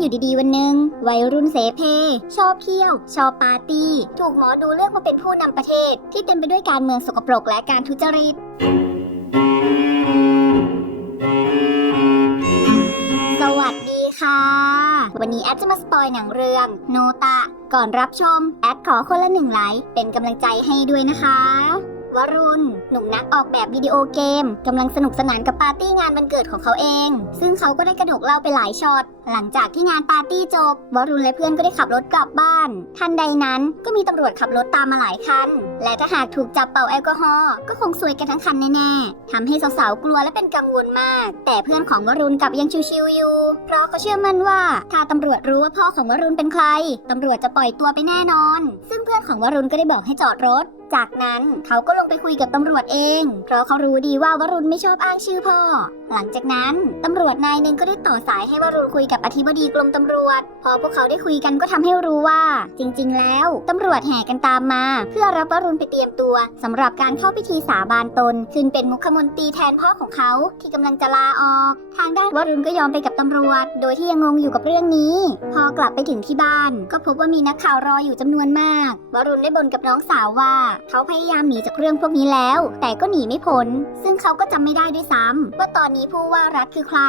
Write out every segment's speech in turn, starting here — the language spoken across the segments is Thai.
อยู่ดีๆวันหนึ่งวัยรุ่นเสเพ ชอบเที่ยว ชอบปาร์ตี้ ถูกหมอดูเลือกมาเป็นผู้นำประเทศ ที่เต็มไปด้วยการเมืองสกปรกและการทุจริตสวัสดีค่ะ วันนี้แอดจะมาสปอยหนังเรื่อง โนตะ ก่อนรับชม แอดขอคนละหนึ่งไลค์เป็นกำลังใจให้ด้วยนะคะวรุณ หนุ่มนักออกแบบวิดีโอเกมกำลังสนุกสนานกับปาร์ตี้งานวันเกิดของเขาเอง ซึ่งเขาก็ได้กระดกเล่าไปหลายช็อต หลังจากที่งานปาร์ตี้จบวรุณและเพื่อนก็ได้ขับรถกลับบ้าน ทันใดนั้นก็มีตำรวจขับรถตามมาหลายคัน และถ้าหากถูกจับเป่าแอลกอฮอล์ก็คงซวยกันทั้งคันแน่ๆทำให้สาวๆกลัวและเป็นกังวลมาก แต่เพื่อนของวรุณกลับยังชิวๆอยู่ เพราะเขาเชื่อมั่นว่าถ้าตำรวจรู้ว่าพ่อของวรุณเป็นใครตำรวจจะปล่อยตัวไปแน่นอน ซึ่งเพื่อนของวรุณก็ได้บอกให้จอดรถจากนั้นเขาก็ลงไปคุยกับตำรวจเอง เพราะเขารู้ดีว่าวรุณไม่ชอบอ้างชื่อพ่อหลังจากนั้นตำรวจนายหนึ่งก็ได้ต่อสายให้วรุคุยกับอธิบดีกรมตำรวจ พอพวกเขาได้คุยกันก็ทำให้รู้ว่า จริง ๆ แล้วตำรวจแห่กันตามมา เพื่อรับวารุณไปเตรียมตัวสำหรับการเข้าพิธีสาบานตนขึ้นเป็นมุขมนตรีแทนพ่อของเขาที่กำลังจะลาออก ทางด้านวรุณก็ยอมไปกับตำรวจ โดยที่ยังงงอยู่กับเรื่องนี้ พอกลับไปถึงที่บ้าน ก็พบว่ามีนักข่าวรออยู่จำนวนมากวรุณได้บ่นกับน้องสาวว่า เขาพยายามหนีจากเรื่องพวกนี้แล้ว แต่ก็หนีไม่พ้น ซึ่งเขาก็จำไม่ได้ด้วยซ้ำว่าตอนนี้ผู้ว่ารัฐคือใคร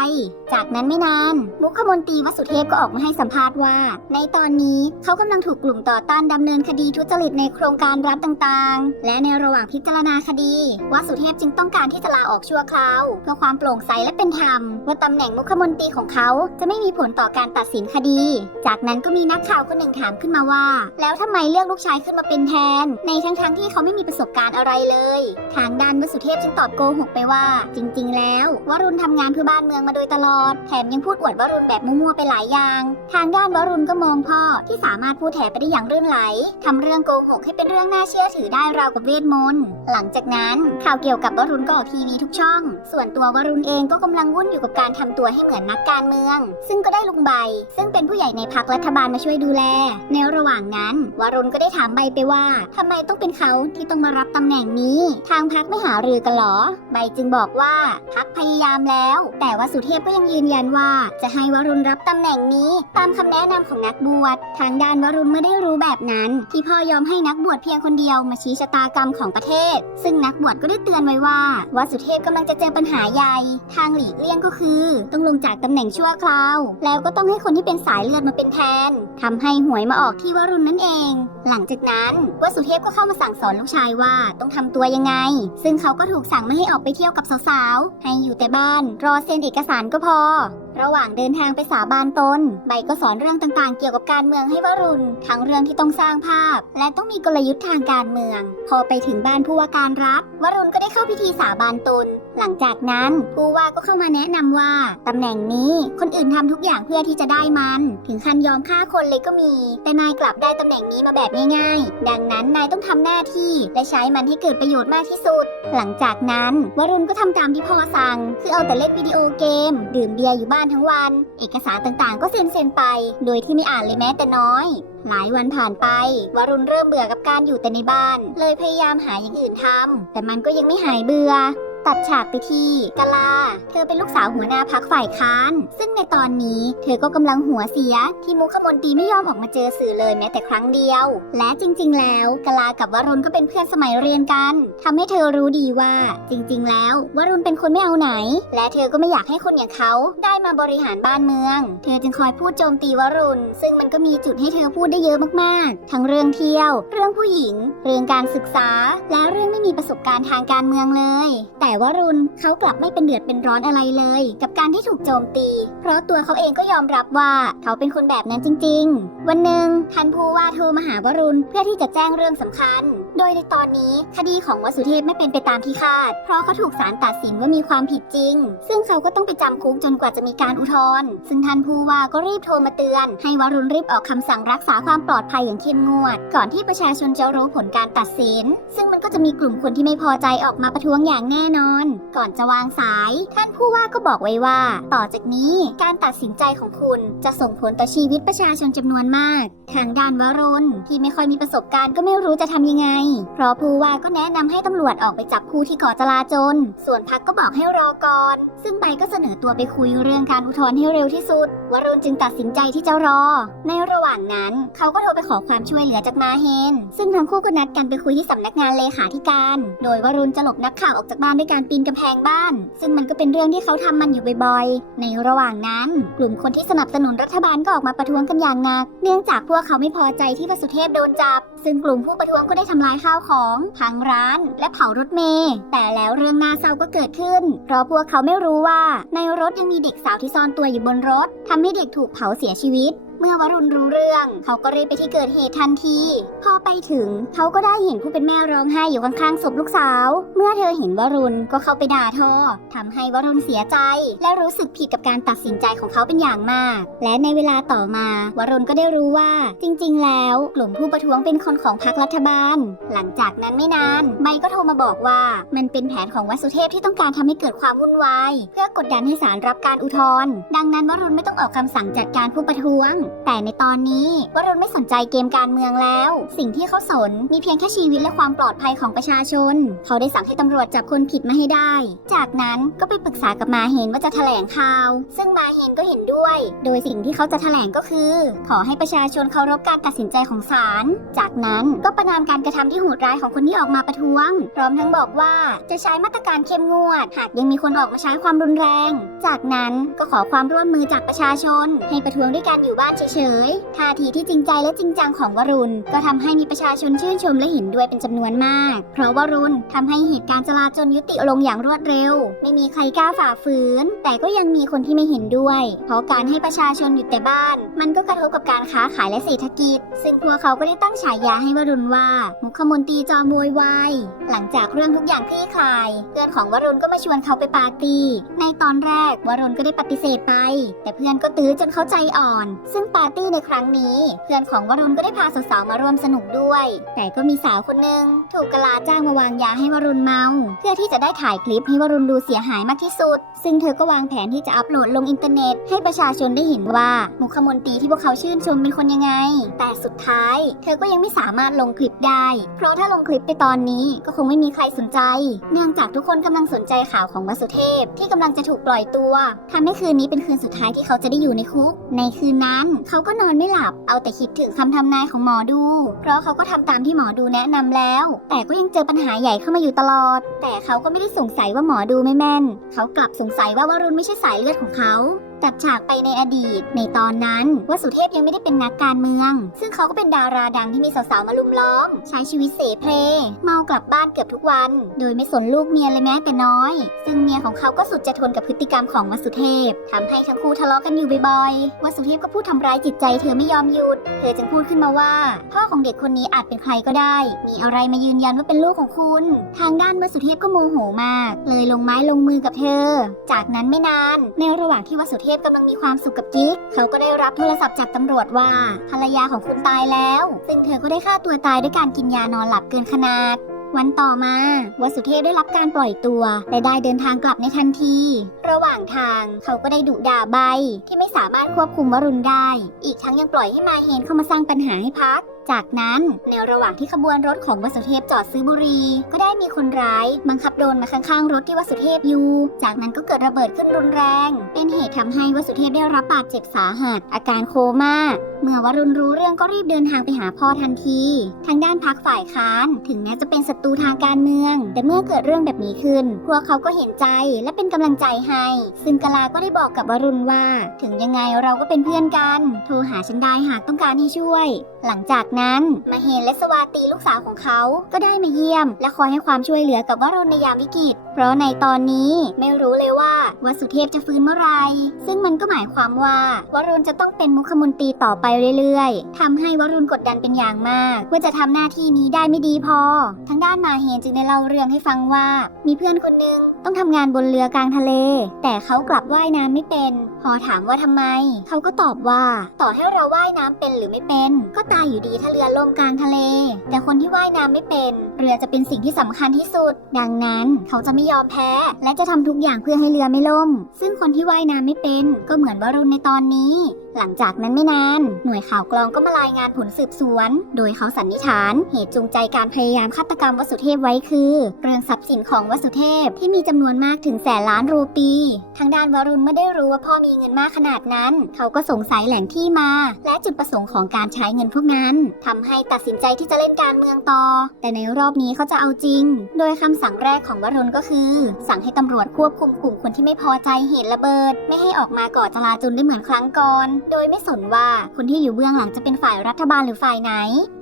จากนั้นไม่นาน มุขมนตรีวสุเทพก็ออกมาให้สัมภาษณ์ว่า ในตอนนี้เขากำลังถูกกลุ่มต่อต้านดำเนินคดีทุจริตในโครงการรัฐต่างๆ และในระหว่างพิจารณาคดีวสุเทพจึงต้องการที่จะลาออกชั่วคราว เพื่อความโปร่งใสและเป็นธรรมว่าตำแหน่งมุขมนตรีของเขาจะไม่มีผลต่อการตัดสินคดี จากนั้นก็มีนักข่าวคนหนึ่งถามขึ้นมาว่า แล้วทำไมเลือกลูกชายขึ้นมาเป็นแทน ในทั้งๆทที่เขาไม่มีประสบการณ์อะไรเลย ทางด้านวสุเทพจึงตอบโกหกไปว่า จริง ๆ แล้ววรุณทำงานเพื่อบ้านเมืองมาโดยตลอด แถมยังพูดอวดวรุณแบบมั่วๆไปหลายอย่าง ทางด้านวรุณก็มองพ่อที่สามารถพูดแถไปได้อย่างรื่นไหลทำเรื่องโกหกให้เป็นเรื่องน่าเชื่อถือได้ราวกับเวทมนต์ หลังจากนั้นข่าวเกี่ยวกับวรุณก็ออกทีวีทุกช่อง ส่วนตัววรุณเองก็กำลังวุ่นอยู่กับการทำตัวให้เหมือนนักการเมือง ซึ่งก็ได้ลุงใบ ซึ่งเป็นผู้ใหญ่ในพักรัฐบาลมาช่วยดูแล ในระหว่างนั้น วรุณก็ได้ถามใบไปว่าทำไมต้องเป็นเขาที่ต้องมารับตำแหน่งนี้ ทางพักไม่หารือกันหรอ ใบจึงบอกว่าพักพยายามแล้ว แต่ว่าสุเทพก็ยังยืนยันว่า จะให้วรุณรับตำแหน่งนี้ตามคำแนะนำของนักบวช ทางด้านวรุณไม่ได้รู้แบบนั้น ที่พ่อยอมให้นักบวชเพียงคนเดียวมาชี้ชะตากรรมของประเทศ ซึ่งนักบวชก็ได้เตือนไว้ว่าว่าสุเทพกำลังจะเจอปัญหาใหญ่ ทางหลีกเลี่ยงก็คือ ต้องลงจากตำแหน่งชั่วคราว แล้วก็ต้องให้คนที่เป็นสายเลือดมาเป็นแทนทำให้หวยมาออกที่วรุณนั่นเอง หลังจากนั้นวสุเทพก็เข้ามาสั่งสอนลูกชายว่าต้องทำตัวยังไง ซึ่งเขาก็ถูกสั่งไม่ให้ออกไปเที่ยวกับสาวๆให้อยู่แต่บ้านรอเซ็นเอกสารก็พอ ระหว่างเดินทางไปสาบานตน ใบก็สอนเรื่องต่างๆ เกี่ยวกับการเมืองให้วรุณ ทั้งเรื่องที่ต้องสร้างภาพ และต้องมีกลยุทธ์ทางการเมือง พอไปถึงบ้านผู้ว่าการรับ วรุณก็ได้เข้าพิธีสาบานตน หลังจากนั้นผู้ว่าก็เข้ามาแนะนำว่าตำแหน่งนี้คนอื่นทำทุกอย่างเพื่อที่จะได้มัน ถึงขั้นยอมฆ่าคนเลยก็มี แต่นายกลับได้ตำแหน่งนี้มาแบบง่าย ๆ ดังนั้นนายต้องทำหน้าที่และใช้มันให้เกิดประโยชน์มากที่สุด หลังจากนั้นวรุณก็ทำตามที่พ่อสั่ง คือเอาแต่เล่นวิดีโอเกม ดื่มเบียร์อยู่บ้านทั้งวัน เอกสารต่างๆ ก็เซ็นเซ็นไป โดยที่ไม่อ่านเลยแม้แต่น้อย หลายวันผ่านไปวรุณเริ่มเบื่อกับการอยู่แต่ในบ้าน เลยพยายามหาอย่างอื่นทำแต่มันก็ยังไม่หายเบื่อ ตัดฉากไปที่กะลา เธอเป็นลูกสาวหัวหน้าพักฝ่ายค้าน ซึ่งในตอนนี้เธอก็กำลังหัวเสีย ที่มุขมนตรีไม่ยอมออกมาเจอสื่อเลยแม้แต่ครั้งเดียว และจริง ๆ แล้วกะลากับวรุณก็เป็นเพื่อนสมัยเรียนกันทำให้เธอรู้ดีว่า จริง ๆ แล้ววรุณเป็นคนไม่เอาไหน และเธอก็ไม่อยากให้คนอย่างเขาได้มาบริหารบ้านเมือง เธอจึงคอยพูดโจมตีวรุณ ซึ่งมันก็มีจุดให้เธอพูดได้เยอะมากๆ ทั้งเรื่องเที่ยว เรื่องผู้หญิง เรื่องการศึกษา และเรื่องไม่มีประสบการณ์ทางการเมืองเลย แต่วรุณเขากลับไม่เป็นเดือดเป็นร้อนอะไรเลย กับการที่ถูกโจมตี เพราะตัวเขาเองก็ยอมรับว่าเขาเป็นคนแบบนั้นจริง ๆ วันหนึ่งท่านผู้ว่าโทรมาหาวรุณเพื่อที่จะแจ้งเรื่องสำคัญโดยในตอนนี้คดีของวสุเทพไม่เป็นไปตามที่คาด เพราะเขาถูกศาลตัดสินว่ามีความผิดจริง ซึ่งเขาก็ต้องไปจำคุกจนกว่าจะมีการอุทธรณ์ซึ่งท่านผู้ว่าก็รีบโทรมาเตือน ให้วรุณรีบออกคำสั่งรักษาความปลอดภัยอย่างเข้มงวด ก่อนที่ประชาชนจะรู้ผลการตัดสิน ซึ่งมันก็จะมีกลุ่มคนที่ไม่พอใจออกมาประท้วงอย่างแน่นอน ก่อนจะวางสาย ท่านผู้ว่าก็บอกไว้ว่า ต่อจากนี้การตัดสินใจของคุณจะส่งผลต่อชีวิตประชาชนจำนวนมาก ทางด้านวรุณที่ไม่ค่อยมีประสบการณ์ก็ไม่รู้จะทำยังไงเพราะผู้ว่าก็แนะนำให้ตำรวจออกไปจับผู้ที่ก่อจลาจล ส่วนพักก็บอกให้รอก่อน ซึ่งใบก็เสนอตัวไปคุยเรื่องการอุทธรณ์ให้เร็วที่สุด วรุณจึงตัดสินใจที่จะรอ ในระหว่างนั้น เขาก็โทรไปขอความช่วยเหลือจากมาเฮน ซึ่งทั้งคู่ก็นัดกันไปคุยที่สำนักงานเลขาธิการ โดยวรุณจะหลบนักข่าวออกจากบ้านด้วยการปีนกำแพงบ้าน ซึ่งมันก็เป็นเรื่องที่เขาทำมันอยู่บ่อยๆ ในระหว่างนั้น กลุ่มคนที่สนับสนุนรัฐบาลก็ออกมาประท้วงกันอย่างหนัก เนื่องจากพวกเขาไม่พอใจที่วสุเทพโดนจับ ซึ่งกลุ่มผู้ประท้วงก็ได้ทำลายข้าวของพังร้าน และเผารถเมย์แต่แล้วเรื่องน่าเศร้าก็เกิดขึ้น เพราะพวกเขาไม่รู้ว่า ในรถยังมีเด็กสาวที่ซ่อนตัวอยู่บนรถทำให้เด็กถูกเผาเสียชีวิต เมื่อวรุณรู้เรื่อง เขาก็รีบไปที่เกิดเหตุทันที พอไปถึงเขาก็ได้เห็นผู้เป็นแม่ร้องไห้อยู่ข้างๆศพลูกสาว เมื่อเธอเห็นวรุณก็เข้าไปด่าเธอทำให้วรุณเสียใจ และรู้สึกผิดกับการตัดสินใจของเขาเป็นอย่างมาก และในเวลาต่อมาวรุณก็ได้รู้ว่าจริงๆ แล้วกลุ่มผู้ประท้วงเป็นคนของพรรครัฐบาล หลังจากนั้นไม่นานไมค์ก็โทรมาบอกว่ามันเป็นแผนของวัสุเทพที่ต้องการทำให้เกิดความวุ่นวาย เพื่อกดดันให้ศาลรับการอุทธรณ์ดังนั้นวรุณไม่ต้องออกคำสั่งจัดการผู้ประท้วงแต่ในตอนนี้วรุณไม่สนใจเกมการเมืองแล้ว สิ่งที่เขาสนมีเพียงแค่ชีวิตและความปลอดภัยของประชาชน เขาได้สั่งให้ตำรวจจับคนผิดมาให้ได้ จากนั้นก็ไปปรึกษากับมาเฮนว่าจะแถลงข่าว ซึ่งมาเฮนก็เห็นด้วย โดยสิ่งที่เขาจะแถลงก็คือ ขอให้ประชาชนเคารพการตัดสินใจของศาล จากนั้นก็ประนามการกระทำที่โหดร้ายของคนที่ออกมาประท้วง พร้อมทั้งบอกว่าจะใช้มาตรการเข้มงวด หากยังมีคนออกมาใช้ความรุนแรง จากนั้นก็ขอความร่วมมือจากประชาชน ให้ประท้วงด้วยการอยู่บ้านเฉยๆ ท่าทีที่จริงใจและจริงจังของวรุณ ก็ทำให้มีประชาชนชื่นชมและเห็นด้วยเป็นจำนวนมาก เพราะวรุณทำให้เหตุการณ์จลาจลยุติลงอย่างรวดเร็ว ไม่มีใครกล้าฝ่าฝืน แต่ก็ยังมีคนที่ไม่เห็นด้วย เพราะการให้ประชาชนอยู่แต่บ้าน มันก็กระทบกับการค้าขายและเศรษฐกิจ ซึ่งพวกเขาก็ได้ตั้งฉายาให้วรุณว่า มุขมนตรีจอมโวยวายหลังจากเรื่องทุกอย่างคลี่คลายเพื่อนของวรุณก็มาชวนเขาไปปาร์ตี้ ในตอนแรกวรุณก็ได้ปฏิเสธไป แต่เพื่อนก็ตื้อจนเขาใจอ่อน ซึ่งปาร์ตี้ในครั้งนี้ เพื่อนของวรุณก็ได้พาสาวๆมาร่วมสนุกด้วย แต่ก็มีสาวคนหนึ่งถูกกะลาจ้างมาวางยาให้วรุณเมา เพื่อที่จะได้ถ่ายคลิปให้วรุณดูเสียหายมากที่สุด ซึ่งเธอก็วางแผนที่จะอัปโหลดลงอินเทอร์เน็ต ให้ประชาชนได้เห็นว่ามุขมนตรีที่พวกเขาชื่นชมเป็นคนยังไง แต่สุดท้าย เธอก็ยังไม่สามารถลงคลิปได้ เพราะถ้าลงคลิปไปตอนนี้ก็คงไม่มีใครสนใจ เนื่องจากทุกคนกำลังสนใจข่าวของวสุเทพที่กำลังจะถูกปล่อยตัวทำให้คืนนี้เป็นคืนสุดท้ายที่เขาจะได้อยู่ในคุก ในคืนนั้นเขาก็นอนไม่หลับ เอาแต่คิดถึงคำทำนายของหมอดู เพราะเขาก็ทำตามที่หมอดูแนะนำแล้ว แต่ก็ยังเจอปัญหาใหญ่เข้ามาอยู่ตลอด แต่เขาก็ไม่ได้สงสัยว่าหมอดูไม่แม่น เขากลับสงสัยว่าวรุณไม่ใช่สายเลือดของเขา ตัดฉากไปในอดีต ในตอนนั้นวสุเทพยังไม่ได้เป็นนักการเมือง ซึ่งเขาก็เป็นดาราดังที่มีสาวๆมาลุมล้อม ใช้ชีวิตเสเพลเมากลับบ้านเกือบทุกวัน โดยไม่สนลูกเมียเลยแม้แต่น้อย ซึ่งเมียของเขาก็สุดจะทนกับพฤติกรรมของวสุเทพทำให้ทั้งคู่ทะเลาะกันอยู่บ่อยๆวสุเทพก็พูดทำร้ายจิตใจเธอไม่ยอมหยุด เธอจึงพูดขึ้นมาว่า พ่อของเด็กคนนี้อาจเป็นใครก็ได้ มีอะไรมายืนยันว่าเป็นลูกของคุณ ทางด้านวสุเทพก็โมโหมาก เลยลงไม้ลงมือกับเธอ จากนั้นไม่นาน ในระหว่างที่วสุเทพพกำลังมีความสุขกับกิ๊ก เขาก็ได้รับโทรศัพท์จากตำรวจว่า ภรรยาของคุณตายแล้ว ซึ่งเธอก็ได้ฆ่าตัวตายด้วยการกินยานอนหลับเกินขนาดวันต่อมาวสุเทพได้รับการปล่อยตัว และได้เดินทางกลับในทันที ระหว่างทางเขาก็ได้ดุด่าใบ ที่ไม่สามารถควบคุมวรุณได้ อีกทั้งยังปล่อยให้มาเฮนเข้ามาสร้างปัญหาให้พัก จากนั้นในระหว่างที่ขบวนรถของวสุเทพจอดซื้อบุรี ก็ได้มีคนร้ายบังคับโดนมาข้างๆรถที่วสุเทพอยู่ จากนั้นก็เกิดระเบิดขึ้นรุนแรง เป็นเหตุทำให้วสุเทพได้รับบาดเจ็บสาหัส อาการโคม่า เมื่อวรุณรู้เรื่องก็รีบเดินทางไปหาพ่อทันที ทางด้านพักฝ่ายค้าน ถึงแม้จะเป็นศัตรูทางการเมือง แต่เมื่อเกิดเรื่องแบบนี้ขึ้น พวกเขาก็เห็นใจและเป็นกำลังใจให้ ซึ่งกะลาก็ได้บอกกับวรุณว่า ถึงยังไงเราก็เป็นเพื่อนกัน โทรหาฉันได้หากต้องการให้ช่วย หลังจากนั้น มาเฮนและสวาตีลูกสาวของเขาก็ได้มาเยี่ยม และคอยให้ความช่วยเหลือกับวรุณในยามวิกฤต เพราะในตอนนี้ไม่รู้เลยว่าวสุเทพจะฟื้นเมื่อไร ซึ่งมันก็หมายความว่าวรุณจะต้องเป็นมุขมนตรีต่อไปเรื่อยๆทำให้วรุณกดดันเป็นอย่างมาก ว่าจะทำหน้าที่นี้ได้ไม่ดีพอทางด้านมาเฮนจึงได้เล่าเรื่องให้ฟังว่า มีเพื่อนคนหนึงต้องทำงานบนเรือกลางทะเล แต่เขากลับว่ายน้ำไม่เป็น พอถามว่าทำไม เขาก็ตอบว่า ต่อให้เราว่ายน้ำเป็นหรือไม่เป็น ก็ตายอยู่ดีถ้าเรือล่มกลางทะเล แต่คนที่ว่ายน้ำไม่เป็น เรือจะเป็นสิ่งที่สำคัญที่สุด ดังนั้นเขาจะไม่ยอมแพ้ และจะทำทุกอย่างเพื่อให้เรือไม่ล่ม ซึ่งคนที่ว่ายน้ำไม่เป็น ก็เหมือนวรุณในตอนนี้ หลังจากนั้นไม่นาน หน่วยข่าวกรองก็มารายงานผลสืบสวน โดยเขาสันนิษฐานเหตุจูงใจการพยายามฆาตกรรมวสุเทพไว้คือ เรื่องทรัพย์สินของวสุเทพที่มีจำนวนมากถึงแสนล้านรูปี ทางด้านวรุณไม่ได้รู้ว่าพ่อมีเงินมากขนาดนั้น เขาก็สงสัยแหล่งที่มา และจุดประสงค์ของการใช้เงินพวกนั้นทำให้ตัดสินใจที่จะเล่นการเมืองต่อ แต่ในรอบนี้เขาจะเอาจริง โดยคำสั่งแรกของวรุณก็คือ สั่งให้ตำรวจควบคุมกลุ่มคนที่ไม่พอใจเหตุระเบิด ไม่ให้ออกมาก่อจลาจลได้เหมือนครั้งก่อนโดยไม่สนว่าคนที่อยู่เบื้องหลังจะเป็นฝ่ายรัฐบาลหรือฝ่ายไหน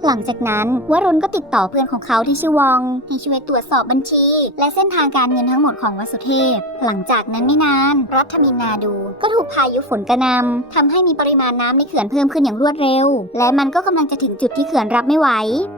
หลังจากนั้นวรุณก็ติดต่อเพื่อนของเขาที่ชื่อวองให้ช่วยตรวจสอบบัญชี และเส้นทางการเงินทั้งหมดของวสุเทพ หลังจากนั้นไม่นาน รัฐมินนาดูก็ถูกพายุฝนกระหนำทำให้มีปริมาณน้ำในเขื่อนเพิ่มขึ้นอย่างรวดเร็ว และมันก็กำลังจะถึงจุดที่เขื่อนรับไม่ไหว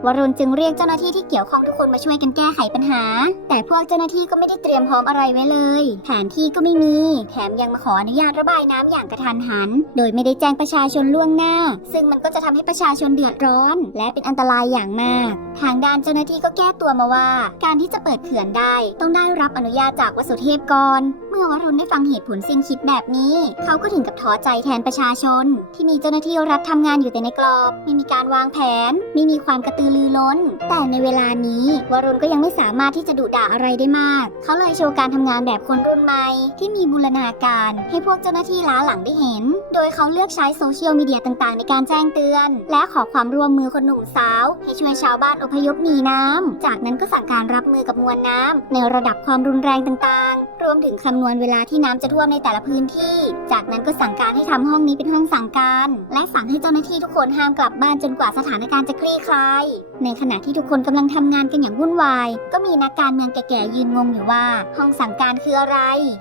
วรุณจึงเรียกเจ้าหน้าที่ที่เกี่ยวข้องทุกคนมาช่วยกันแก้ไขปัญหา แต่พวกเจ้าหน้าที่ก็ไม่ได้เตรียมพร้อมอะไรไว้เลย แผนที่ก็ไม่มี แถมยังมาขออนุญาตระบายน้ำอย่างกระทันหัน โดยไม่ได้แจ้งประชาชนล่วงหน้า ซึ่งมันก็จะทำให้ประชาชนเดือดร้อน และเป็นอันตรายอย่างมาก ทางด้านเจ้าหน้าที่ก็แก้ตัวมาว่า การที่จะเปิดเขื่อนได้ ต้องได้รับอนุญาตจากวสุเทพก่อนเมื่อวรุณได้ฟังเหตุผลสิ้นคิดแบบนี้ เขาก็ถึงกับท้อใจแทนประชาชน ที่มีเจ้าหน้าที่รัฐทำงานอยู่แต่ในกรอบ ไม่มีการวางแผน ไม่มีความกระตือรือร้น แต่ในเวลานี้วรุณก็ยังไม่สามารถที่จะดุด่าอะไรได้มาก เขาเลยโชว์การทำงานแบบคนรุ่นใหม่ ที่มีบูรณาการ ให้พวกเจ้าหน้าที่ล้าหลังได้เห็น โดยเขาเลือกใช้โซเชียลมีเดียต่างๆ ในการแจ้งเตือน และขอความร่วมมือคนหนุ่มสาว ให้ช่วยชาวบ้านอพยพหนีน้ำจากนั้นก็สั่งการรับมือกับมวลน้ำในระดับความรุนแรงต่างๆ รวมถึงคำนวณเวลาที่น้ำจะท่วมในแต่ละพื้นที่ จากนั้นก็สั่งการให้ทำห้องนี้เป็นห้องสั่งการ และสั่งให้เจ้าหน้าที่ทุกคนห้ามกลับบ้านจนกว่าสถานการณ์จะคลี่คลาย ในขณะที่ทุกคนกำลังทำงานกันอย่างวุ่นวาย ก็มีนักการเมืองแก่ๆยืนงงอยู่ว่า ห้องสั่งการคืออะไร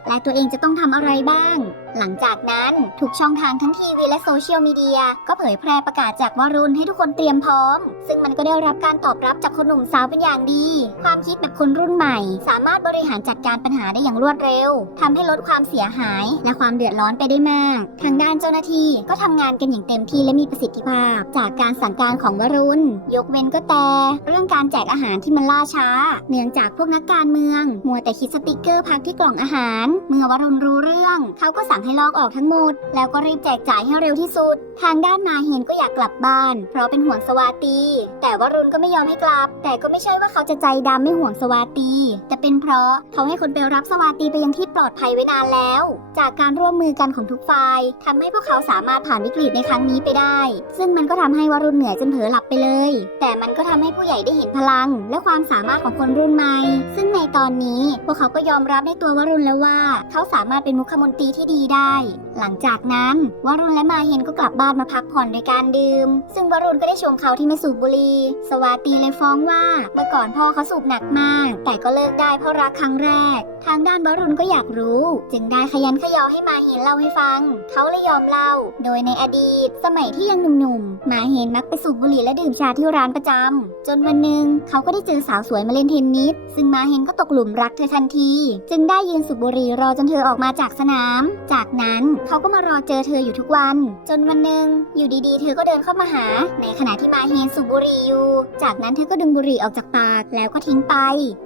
และตัวเองจะต้องทำอะไรบ้าง หลังจากนั้นทุกช่องทางทั้งทีวีและโซเชียลมีเดียก็เผยแพร่ประกาศจากวารุณให้ทุกคนเตรียมพร้อม ซึ่งมันก็ได้รับการตอบรับจากคนหนุ่มสาวเป็นอย่างดี ความคิดแบบคนรุ่นใหม่ สามารถบริหารจัดการปัญหาได้อย่างรวดเร็วทำให้ลดความเสียหาย และความเดือดร้อนไปได้มาก ทางด้านเจ้าหน้าที่ก็ทำงานกันอย่างเต็มที่และมีประสิทธิภาพ จากการสั่งการของวรุณยกเว้นก็แต่เรื่องการแจกอาหารที่มันล่าช้า เนื่องจากพวกนักการเมือง มัวแต่คิดสติกเกอร์พักที่กล่องอาหาร เมื่อวรุณรู้เรื่อง เขาก็สั่งให้ลอกออกทั้งหมด แล้วก็รีบแจกจ่ายให้เร็วที่สุด ทางด้านมาเฮนก็อยากกลับบ้าน เพราะเป็นห่วงสวาตี แต่วรุณก็ไม่ยอมให้กลับ แต่ก็ไม่ใช่ว่าเขาจะใจดำไม่ห่วงสวาตี แต่เป็นเพราะเขาให้คนไปรับสวาตีไปยังที่ปลอดภัยไว้นานแล้ว จากการร่วมมือกันของทุกฝ่ายทำให้พวกเขาสามารถผ่านวิกฤตในครั้งนี้ไปได้ ซึ่งมันก็ทำให้วรุณเหนื่อยจนเผลอหลับไปเลย แต่มันก็ทำให้ผู้ใหญ่ได้เห็นพลัง และความสามารถของคนรุ่นใหม่ ซึ่งในตอนนี้พวกเขาก็ยอมรับในตัววรุณแล้วว่า เขาสามารถเป็นมุขมนตรีที่ดีได้ หลังจากนั้นวรุณและมาเฮนก็กลับบ้านมาพักผ่อนโดยการดื่ม ซึ่งวรุณก็ได้ชมเขาที่ไม่สูบบุหรี่สวาตีเลยฟ้องว่า เมื่อก่อนพ่อเขาสูบหนักมาก แต่ก็เลิกได้เพราะรักครั้งแรก ทางด้านวรุณก็อยากรู้ จึงได้ขยันขยอให้มาเฮนเล่าให้ฟัง เขาเลยยอมเล่า โดยในอดีต สมัยที่ยังหนุ่มๆมาเฮนมักไปสูบบุหรี่และดื่มชาที่ร้านประจำจนวันหนึ่งเขาก็ได้เจอสาวสวยมาเล่นเทนนิส ซึ่งมาเฮนก็ตกหลุมรักเธอทันที จึงได้ยืนสูบบุหรี่รอจนเธอออกมาจากสนาม จากนั้นเขาก็มารอเจอเธออยู่ทุกวัน จนวันหนึ่งอยู่ดีๆ เธอก็เดินเข้ามาหา ในขณะที่มาเฮนสูบบุหรี่อยู่ จากนั้นเธอก็ดึงบุหรี่ออกจากปากแล้วก็ทิ้งไป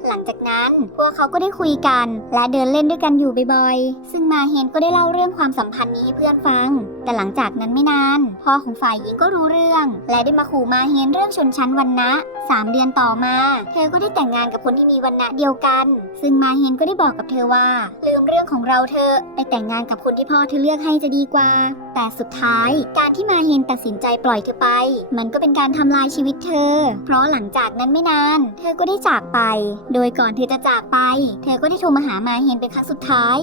หลังจากนั้นพวกเขาก็ได้คุยกัน และเดินเล่นด้วยกันอยู่บ่อยๆ ซึ่งมาเฮนก็ได้เล่าเรื่องความสัมพันธ์นี้ให้เพื่อนฟัง แต่หลังจากนั้นไม่นาน พ่อของฝ่ายหญิงก็รู้เรื่อง และได้มาขู่มาเฮนเรื่องชนชั้นวันนะสามเดือนต่อมา เธอก็ได้แต่งงานกับคนที่มีวันนะเดียวกัน ซึ่งมาเฮนก็ได้บอกกับเธอว่า ลืมเรื่องของเราเธอไปแต่งงานกับคนที่พ่อเธอเลือกให้จะดีกว่า แต่สุดท้ายการที่มาเฮนตัดสินใจปล่อยเธอไป มันก็เป็นการทำลายชีวิตเธอ เพราะหลังจากนั้นไม่นาน เธอก็ได้จากไป โดยก่อนเธอจะจากไป เธอก็ได้โทรมาหามาเฮนเป็นครั้งสุดท้าย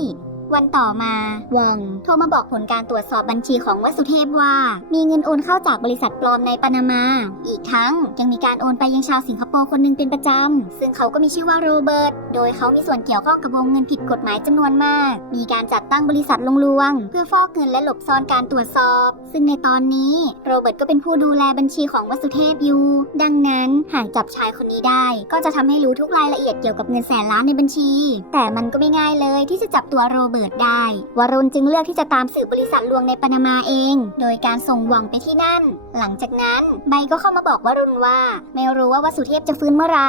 วันต่อมา วอง โทรมาบอกผลการตรวจสอบบัญชีของวัสุเทพว่า มีเงินโอนเข้าจากบริษัทปลอมในปานามา อีกทั้งยังมีการโอนไปยังชาวสิงคโปร์คนหนึ่งเป็นประจำ ซึ่งเขาก็มีชื่อว่าโรเบิร์ต โดยเขามีส่วนเกี่ยวข้องกับวงเงินผิดกฎหมายจำนวนมาก มีการจัดตั้งบริษัทลวง เพื่อฟอกเงินและหลบซ่อนการตรวจสอบ ซึ่งในตอนนี้โรเบิร์ตก็เป็นผู้ดูแลบัญชีของวัสุเทพอยู่ ดังนั้นหากจับชายคนนี้ได้ ก็จะทำให้รู้ทุกรายละเอียดเกี่ยวกับเงินแสนล้านในบัญชี แต่มันก็ไม่ง่ายเลยที่จะจับตัวโรเบิร์ตบิดได้ วรุณจึงเลือกที่จะตามสืบบริษัทลวงในปานามาเอง โดยการส่งหว่องไปที่นั่น หลังจากนั้นใบก็เข้ามาบอกวรุณว่า ไม่รู้ว่าวสุเทพจะฟื้นเมื่อไหร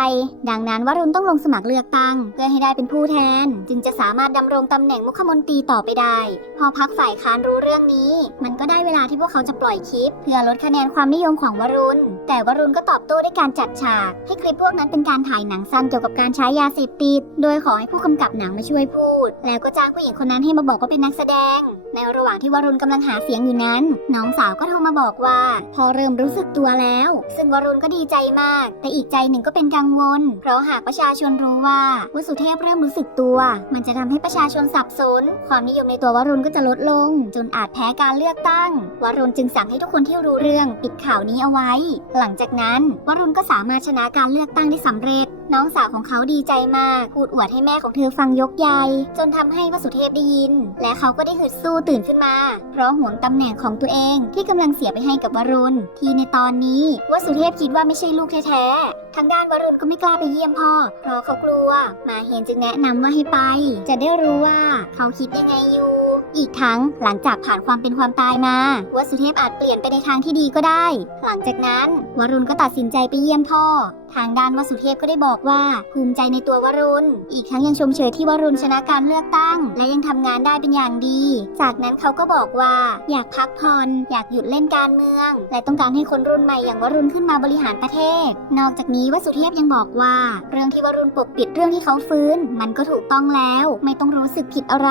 ดังนั้นวรุณต้องลงสมัครเลือกตั้ง เพื่อให้ได้เป็นผู้แทน จึงจะสามารถดำรงตำแหน่งมุขมนตรีต่อไปได้ พอพักฝ่ายค้านรู้เรื่องนี้ มันก็ได้เวลาที่พวกเขาจะปล่อยคลิป เพื่อลดคะแนนความนิยมของวรุณ แต่วรุณก็ตอบโต้ด้วยการจัดฉาก ให้คลิปพวกนั้นเป็นการถ่ายหนังสั้นเกี่ยวกับการใช้ยาเสพติด โดยขอให้ผู้กำกับหนังมาช่วยพูด แล้วก็จ้างผู้หญิงคนนั้นให้มาบอกว่าเป็นนักแสดง ในระหว่างที่วรุณกำลังหาเสียงอยู่นั้น น้องสาวก็โทรมาบอกว่า พอเริ่มรู้สึกตัวแล้ว ซึ่งวรุณก็ดีใจมาก แต่อีกใจหนึ่งก็เป็นกังวล เพราะหากประชาชนรู้ว่าวสุเทพเริ่มรู้สึกตัว มันจะทำให้ประชาชนสับสน ความนิยมในตัววรุณก็จะลดลง จนอาจแพ้การเลือกตั้ง วรุณจึงสั่งให้ทุกคนที่รู้เรื่องปิดข่าวนี้เอาไว้ หลังจากนั้นวรุณก็สามารถชนะการเลือกตั้งได้สำเร็จ น้องสาวของเขาดีใจมากพูดอวดให้แม่ของเธอฟังยกใหญ่จนทำให้วสุเทพได้ยิน และเขาก็ได้ฮึดสู้ตื่นขึ้นมา เพราะห่วงตำแหน่งของตัวเองที่กำลังเสียไปให้กับวรุณ ที่ในตอนนี้วสุเทพคิดว่าไม่ใช่ลูกแท้ๆทางด้านวรุณก็ไม่กล้าไปเยี่ยมพ่อ เพราะเขากลัว มาเฮนจึงแนะนำว่าให้ไป จะได้รู้ว่าเขาคิดยังไงอยู่อีกทั้งหลังจากผ่านความเป็นความตายมาวสุเทพอาจเปลี่ยนไปในทางที่ดีก็ได้ หลังจากนั้นวรุณก็ตัดสินใจไปเยี่ยมพ่อ ทางด้านวสุเทพก็ได้บอกว่าภูมิใจในตัววรุณ อีกทั้งยังชมเชยที่วรุณชนะการเลือกตั้ง และยังทำงานได้เป็นอย่างดี จากนั้นเขาก็บอกว่า อยากพักผ่อนอยากหยุดเล่นการเมือง และต้องการให้คนรุ่นใหม่อย่างวรุณขึ้นมาบริหารประเทศ นอกจากนี้วสุเทพยังบอกว่า เรื่องที่วรุณปกปิดเรื่องที่เขาฟื้น มันก็ถูกต้องแล้ว ไม่ต้องรู้สึกผิดอะไร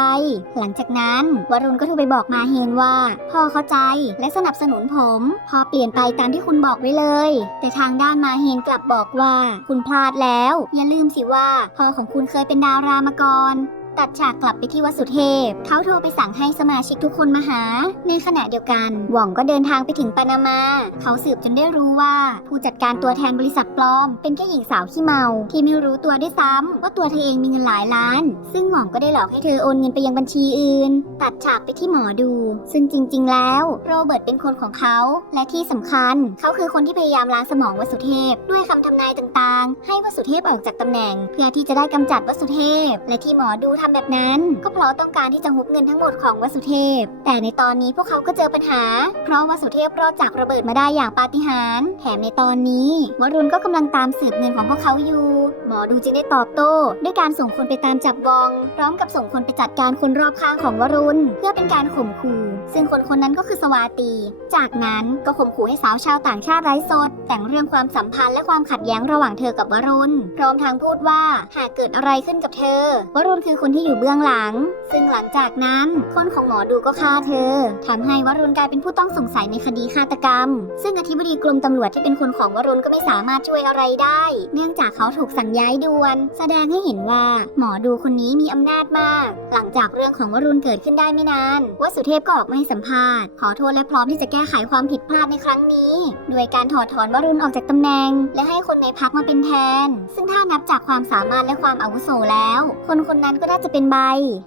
หลังจากนั้นวรุณก็โทรไปบอกมาเฮนว่า พ่อเข้าใจและสนับสนุนผม พอเปลี่ยนไปตามที่คุณบอกไว้เลย แต่ทางด้านมาเฮนกลับบอกว่าคุณพลาดแล้ว อย่าลืมสิว่าพ่อของคุณเคยเป็นดารามาก่อน ตัดฉากกลับไปที่วัสุเทพ เขาโทรไปสั่งให้สมาชิกทุกคนมาหา ในขณะเดียวกัน หว่องก็เดินทางไปถึงปานามา เขาสืบจนได้รู้ว่า ผู้จัดการตัวแทนบริษัทปลอม เป็นแค่หญิงสาวขี้เมา ที่ไม่รู้ตัวด้วยซ้ำว่าตัวเธอเองมีเงินหลายล้าน ซึ่งหว่องก็ได้หลอกให้เธอโอนเงินไปยังบัญชีอื่น ตัดฉากไปที่หมอดู ซึ่งจริง ๆ แล้ว โรเบิร์ตเป็นคนของเขา และที่สำคัญ เขาคือคนที่พยายามล้างสมองวสุเทพ ด้วยคำทำนายต่างๆ ให้วสุเทพออกจากตำแหน่ง เพื่อที่จะได้กำจัดวสุเทพ และที่หมอดูทำแบบนั้น ก็เพราะต้องการที่จะฮุบเงินทั้งหมดของวสุเทพ แต่ในตอนนี้พวกเขาก็เจอปัญหา เพราะวสุเทพรอดจากระเบิดมาได้อย่างปาฏิหาริย์แถมในตอนนี้วรุณก็กำลังตามสืบเงินของพวกเขาอยู่ หมอดูจึงได้ตอบโต้ ด้วยการส่งคนไปตามจับวอง พร้อมกับส่งคนไปจัดการคนรอบข้างของวรุณ เพื่อเป็นการข่มขู่ซึ่งคนคนนั้นก็คือสวาตี จากนั้นก็ข่มขู่ให้สาวชาวต่างชาติไร้สด แต่งเรื่องความสัมพันธ์และความขัดแย้งระหว่างเธอกับวรุณ พร้อมทางพูดว่าหากเกิดอะไรขึ้นกับเธอ วรุณคือคนที่อยู่เบื้องหลัง ซึ่งหลังจากนั้น คนของหมอดูก็ฆ่าเธอทำให้วรุณกลายเป็นผู้ต้องสงสัยในคดีฆาตกรรม ซึ่งอธิบดีกรมตำรวจที่เป็นคนของวรุณก็ไม่สามารถช่วยอะไรได้ เนื่องจากเขาถูกสั่งย้ายด่วน แสดงให้เห็นว่าหมอดูคนนี้มีอำนาจมาก หลังจากเรื่องของวรุณเกิดขึ้นได้ไม่นานวสุเทพก็ออกมาให้สัมภาษณ์ ขอโทษและพร้อมที่จะแก้ไขความผิดพลาดในครั้งนี้ด้วยการถอดถอนวรุณออกจากตำแหน่ง และให้คนในพักมาเป็นแทน ซึ่งถ้านับจากความสามารถและความอาวุโสแล้ว คนคนนั้นก็น่าจะเป็นใบ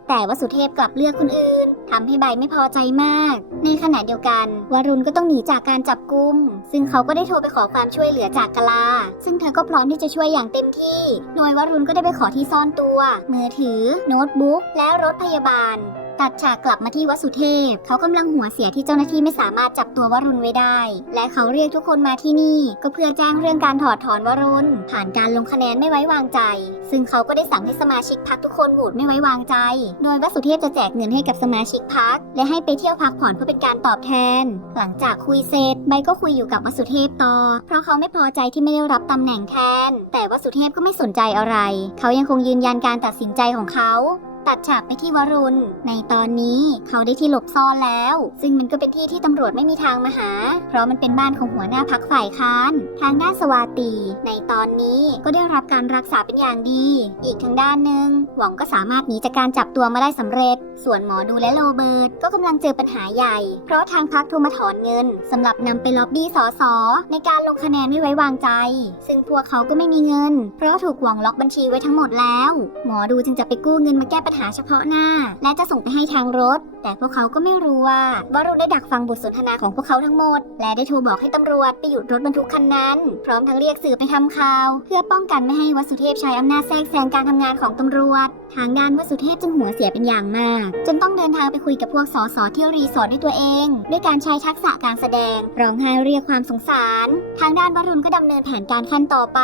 แต่วสุเทพกลับเลือกคนอื่นทำให้ใบไม่พอใจมาก ในขณะเดียวกัน วรุณก็ต้องหนีจากการจับกุม ซึ่งเขาก็ได้โทรไปขอความช่วยเหลือจากกลา ซึ่งเธอก็พร้อมที่จะช่วยอย่างเต็มที่โดยวรุณก็ได้ไปขอที่ซ่อนตัว มือถือ โน้ตบุ๊ก และรถพยาบาล ตัดฉากกลับมาที่วสุเทพ เขากำลังหัวเสียที่เจ้าหน้าที่ไม่สามารถจับตัววรุณไว้ได้ และเขาเรียกทุกคนมาที่นี่ ก็เพื่อแจ้งเรื่องการถอดถอนวรุณ ผ่านการลงคะแนนไม่ไว้วางใจ ซึ่งเขาก็ได้สั่งให้สมาชิกพักทุกคนโหวตไม่ไว้วางใจ โดยวสุเทพจะแจกเงินให้กับสมาชิกพักและให้ไปเที่ยวพักผ่อนเพื่อเป็นการตอบแทน หลังจากคุยเสร็จใบก็คุยอยู่กับวสุเทพต่อ เพราะเขาไม่พอใจที่ไม่ได้รับตำแหน่งแทน แต่วสุเทพก็ไม่สนใจอะไร เขายังคงยืนยันการตัดสินใจของเขา ตัดฉากไปที่วรุณ ในตอนนี้เขาได้ที่หลบซ่อนแล้ว ซึ่งมันก็เป็นที่ที่ตำรวจไม่มีทางมาหา เพราะมันเป็นบ้านของหัวหน้าพักฝ่ายค้าน ทางด้านสวาตี ในตอนนี้ก็ได้รับการรักษาเป็นอย่างดี อีกทางด้านหนึ่งหว่องก็สามารถหนีจากการจับตัวมาได้สำเร็จ ส่วนหมอดูและโรเบิร์ตก็กำลังเจอปัญหาใหญ่ เพราะทางพักโทรมาถอนเงินสำหรับนำไปล็อบบี้สอสอในการลงคะแนนไม่ไว้วางใจ ซึ่งพวกเขาก็ไม่มีเงิน เพราะถูกหว่องล็อกบัญชีไว้ทั้งหมดแล้ว หมอดูจึงจะไปกู้เงินมาแก้ปัญหาาเฉพาะหน้า และจะส่งไปให้ทางรถ แต่พวกเขาก็ไม่รู้ว่าวรุณได้ดักฟังบทสนทนาของพวกเขาทั้งหมด และได้โทรบอกให้ตำรวจไปหยุดรถบรรทุกคันนั้น พร้อมทั้งเรียกสื่อไปทำข่าว เพื่อป้องกันไม่ให้วสุเทพใช้อำนาจแทรกแซงการทำงานของตำรวจ ทางด้านวสุเทพจึงหัวเสียเป็นอย่างมาก จนต้องเดินทางไปคุยกับพวกสสที่รีสอร์ทด้วยตัวเอง ด้วยการใช้ทักษะการแสดงร้องไห้เรียกความสงสาร ทางด้านวรุณก็ดำเนินแผนการขั้นต่อไป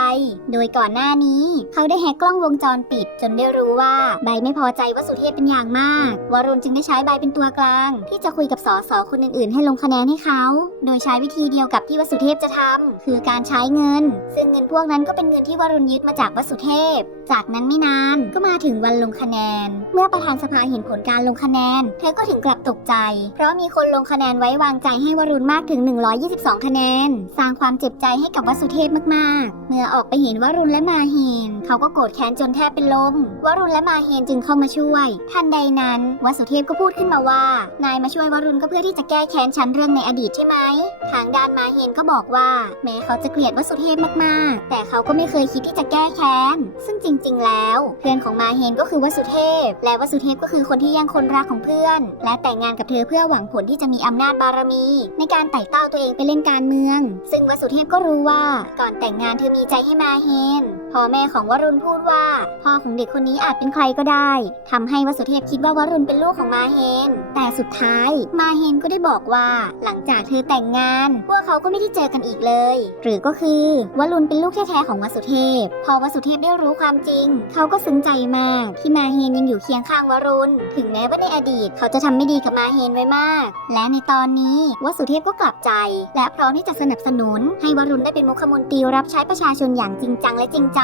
โดยก่อนหน้านี้ เขาได้แฮกกล้องวงจรปิด จนได้รู้ว่าใบไม่พอใจวสุเทพเป็นอย่างมาก วรุณจึงได้ใช้ใบเป็นตัวกลาง ที่จะคุยกับสสคนอื่นๆ ให้ลงคะแนนให้เขา โดยใช้วิธีเดียวกับที่วสุเทพจะทำคือการใช้เงิน ซึ่งเงินพวกนั้นก็เป็นเงินที่วรุณยึดมาจากวสุเทพ จากนั้นไม่นานก็มาถึงวันลงคะแนน เมื่อประธานสภาเห็นผลการลงคะแนน เธอก็ถึงกลับตกใจ เพราะมีคนลงคะแนนไว้วางใจให้วรุณมากถึง 122 คะแนน สร้างความเจ็บใจให้กับวสุเทพมากๆ เมื่อออกไปเห็นวรุณและมาเฮนเขาก็โกรธแค้นจนแทบเป็นลมวรุณและมาเฮนจึงเข้ามาช่วย ทันใดนั้นวสุเทพก็พูดขึ้นมาว่า นายมาช่วยวรุณก็เพื่อที่จะแก้แค้นฉันเรื่องในอดีตใช่ไหม ทางด้านมาเฮนก็บอกว่า แม้เขาจะเกลียดวสุเทพมากๆ แต่เขาก็ไม่เคยคิดที่จะแก้แค้น ซึ่งจริง ๆ แล้ว เพื่อนของมาเฮนก็คือวสุเทพ และวสุเทพก็คือคนที่แย่งคนรักของเพื่อน และแต่งงานกับเธอเพื่อหวังผลที่จะมีอำนาจบารมี ในการไต่เต้าตัวเองไปเล่นการเมือง ซึ่งวสุเทพก็รู้ว่าก่อนแต่งงานเธอมีใจให้มาเฮนพ่อแม่ของวรุณพูดว่า พ่อของเด็กคนนี้อาจเป็นใครก็ได้ ทำให้วสุเทพคิดว่าวรุณเป็นลูกของมาเฮน แต่สุดท้ายมาเฮนก็ได้บอกว่า หลังจากเธอแต่งงาน พวกเขาก็ไม่ได้เจอกันอีกเลย หรือก็คือวรุณเป็นลูกแท้ๆของวสุเทพ พอวสุเทพได้รู้ความจริง เขาก็ซึ้งใจมาก ที่มาเฮนยังอยู่เคียงข้างวรุณ ถึงแม้ว่าในอดีต เขาจะทำไม่ดีกับมาเฮนไว้มาก และในตอนนี้วสุเทพก็กลับใจ และพร้อมที่จะสนับสนุน ให้วรุณได้เป็นมุขมนตรีรับใช้ประชาชนอย่างจริงจังและจริงใจ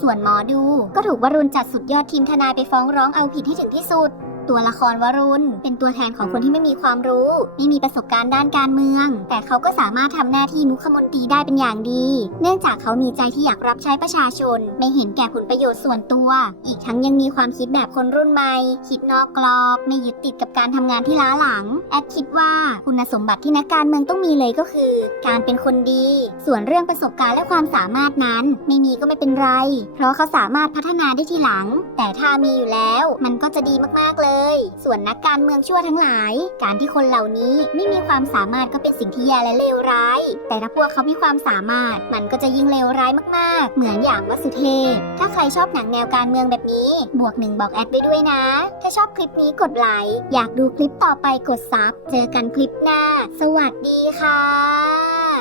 ส่วนหมอดู ก็ถูกวรุณจัดสุดยอดทีมทนายไปฟ้องร้องเอาผิดให้ถึงที่สุด ตัวละครวรุณ เป็นตัวแทนของคนที่ไม่มีความรู้ ไม่มีประสบการณ์ด้านการเมือง แต่เขาก็สามารถทำหน้าที่มุขมนตรีได้เป็นอย่างดี เนื่องจากเขามีใจที่อยากรับใช้ประชาชน ไม่เห็นแก่ผลประโยชน์ส่วนตัว อีกทั้งยังมีความคิดแบบคนรุ่นใหม่ คิดนอกกรอบ ไม่ยึดติดกับการทำงานที่ล้าหลัง แอดคิดว่าคุณสมบัติที่นักการเมืองต้องมีเลยก็คือ การเป็นคนดี ส่วนเรื่องประสบการณ์และความสามารถนั้น ไม่มีก็ไม่เป็นไร เพราะเขาสามารถพัฒนาได้ทีหลัง แต่ถ้ามีอยู่แล้ว มันก็จะดีมากๆเลยส่วนนักการเมืองชั่วทั้งหลาย การที่คนเหล่านี้ไม่มีความสามารถก็เป็นสิ่งที่แย่และเลวร้าย แต่ถ้าพวกเขามีความสามารถ มันก็จะยิ่งเลวร้ายมาก ๆ เหมือนอย่างวัสุเทพถ้าใครชอบหนังแนวการเมืองแบบนี้ บวกหนึ่งบอกแอดไว้ด้วยนะ ถ้าชอบคลิปนี้กดไลค์อยากดูคลิปต่อไปกดซับเจอกันคลิปหน้า สวัสดีค่ะ